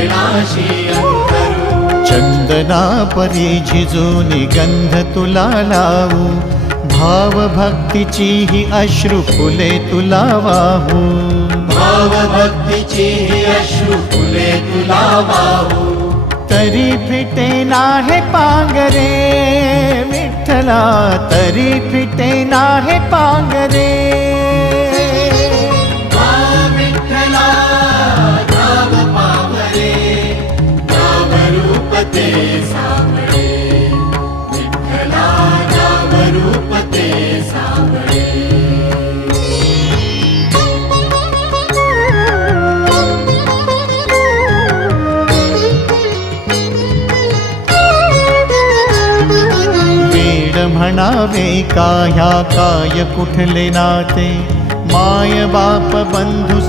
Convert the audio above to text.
चरणाशी अंतरू। चंदना परी झिजूनी गंध तुला लावू, भाव भक्तीची ही अश्रु फुले तुला वाहू। भाव भक्तीची ही अश्रु फुले तुला वाहू। तरी फिटे नाहे पांगरे विठ्ठला, तरी फिटे नाहे पांगरे। विठ्ठला नाम पावरे, नाम रूप ते सावळे। विठ्ठला नाम रूप ते सावळे। म्हणावे का ह्या काय कुठले नाते, माय बाप बंधू